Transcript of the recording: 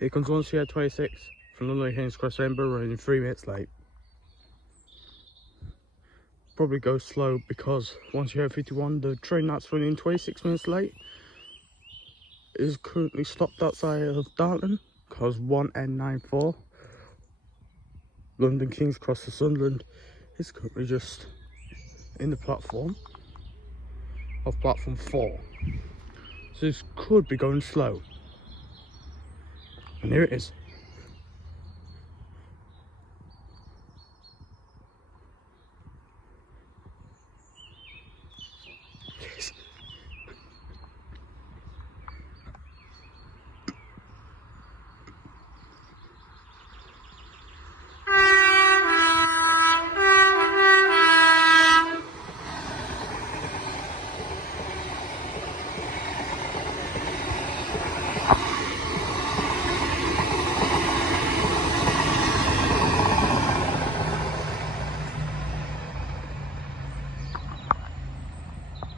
Here comes 1CR26 from London King's Cross Rainbow, running 3 minutes late. Probably go slow because 1CR51, the train that's running 26 minutes late, is currently stopped outside of Darlington because 1N94 London King's Cross to Sunderland is currently just in the platform of platform 4. So this could be going slow. And here it is.